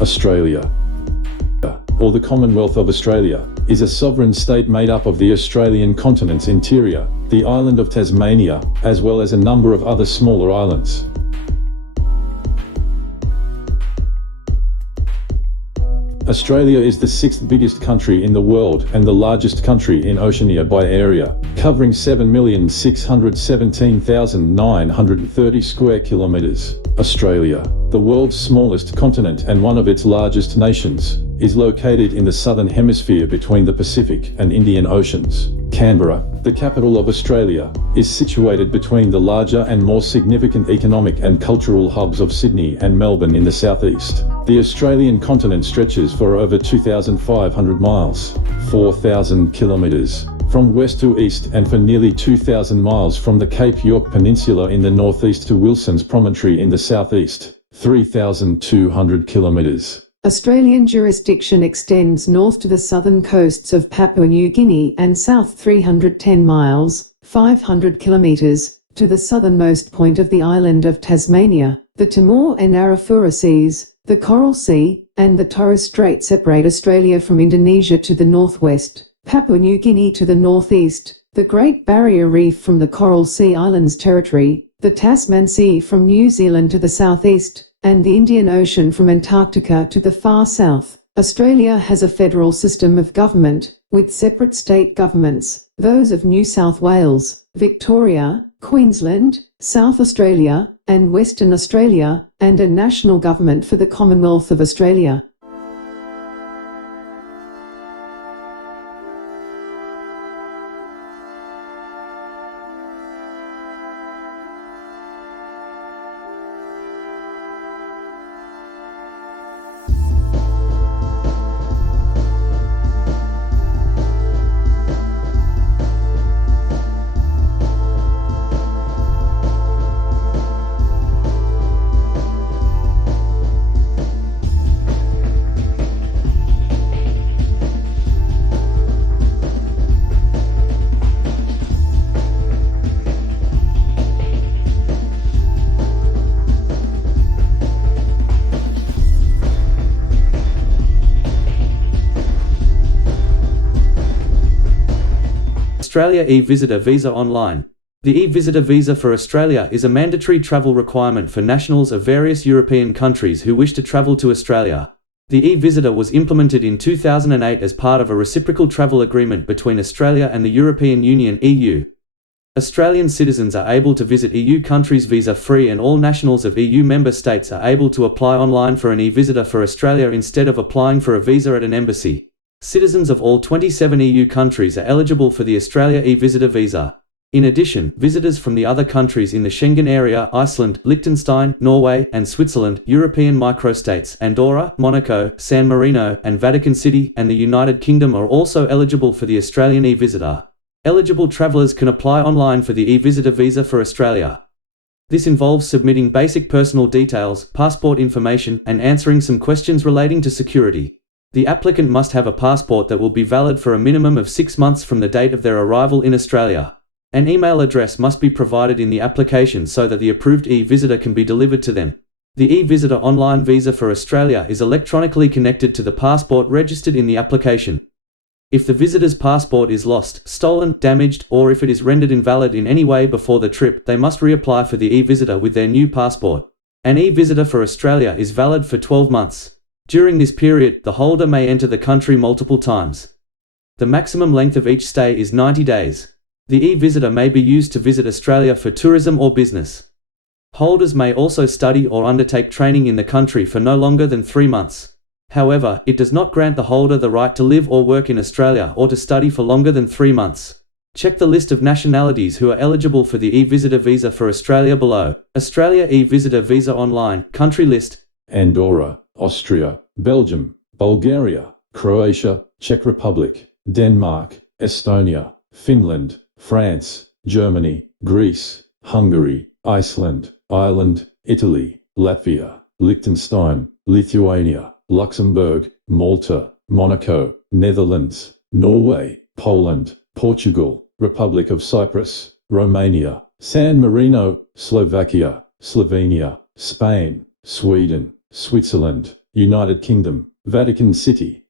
Australia, or the Commonwealth of Australia, is a sovereign state made up of the Australian continent's interior, the island of Tasmania, as well as a number of other smaller islands. Australia is the sixth biggest country in the world and the largest country in Oceania by area, covering 7,617,930 square kilometres. Australia, the world's smallest continent and one of its largest nations, is located in the Southern Hemisphere between the Pacific and Indian Oceans. Canberra, the capital of Australia, is situated between the larger and more significant economic and cultural hubs of Sydney and Melbourne in the southeast. The Australian continent stretches for over 2,500 miles, 4,000 kilometres, from west to east and for nearly 2,000 miles from the Cape York Peninsula in the northeast to Wilson's Promontory in the southeast, 3,200 kilometres. Australian jurisdiction extends north to the southern coasts of Papua New Guinea and south 310 miles, 500 kilometres, to the southernmost point of the island of Tasmania. The Timor and Arafura Seas, the Coral Sea, and the Torres Strait separate Australia from Indonesia to the northwest, Papua New Guinea to the northeast, the Great Barrier Reef from the Coral Sea Islands Territory, the Tasman Sea from New Zealand to the southeast, and the Indian Ocean from Antarctica to the far south. Australia has a federal system of government, with separate state governments, those of New South Wales, Victoria, Queensland, South Australia, and Western Australia, and a national government for the Commonwealth of Australia. Australia e-Visitor Visa Online. The e-Visitor Visa for Australia is a mandatory travel requirement for nationals of various European countries who wish to travel to Australia. The e-Visitor was implemented in 2008 as part of a reciprocal travel agreement between Australia and the European Union (EU). Australian citizens are able to visit EU countries visa-free, and all nationals of EU member states are able to apply online for an e-Visitor for Australia instead of applying for a visa at an embassy. Citizens of all 27 EU countries are eligible for the Australia e-Visitor visa. In addition, visitors from the other countries in the Schengen area, Iceland, Liechtenstein, Norway, and Switzerland, European microstates, Andorra, Monaco, San Marino, and Vatican City, and the United Kingdom are also eligible for the Australian e-Visitor. Eligible travellers can apply online for the e-Visitor visa for Australia. This involves submitting basic personal details, passport information, and answering some questions relating to security. The applicant must have a passport that will be valid for a minimum of 6 months from the date of their arrival in Australia. An email address must be provided in the application so that the approved e-Visitor can be delivered to them. The e-Visitor online visa for Australia is electronically connected to the passport registered in the application. If the visitor's passport is lost, stolen, damaged, or if it is rendered invalid in any way before the trip, they must reapply for the e-Visitor with their new passport. An e-Visitor for Australia is valid for 12 months. During this period, the holder may enter the country multiple times. The maximum length of each stay is 90 days. The e-Visitor may be used to visit Australia for tourism or business. Holders may also study or undertake training in the country for no longer than 3 months. However, it does not grant the holder the right to live or work in Australia or to study for longer than 3 months. Check the list of nationalities who are eligible for the e-Visitor visa for Australia below. Australia e-Visitor visa online, country list. Andorra, Austria, Belgium, Bulgaria, Croatia, Czech Republic, Denmark, Estonia, Finland, France, Germany, Greece, Hungary, Iceland, Ireland, Italy, Latvia, Liechtenstein, Lithuania, Luxembourg, Malta, Monaco, Netherlands, Norway, Poland, Portugal, Republic of Cyprus, Romania, San Marino, Slovakia, Slovenia, Spain, Sweden, Switzerland, United Kingdom, Vatican City,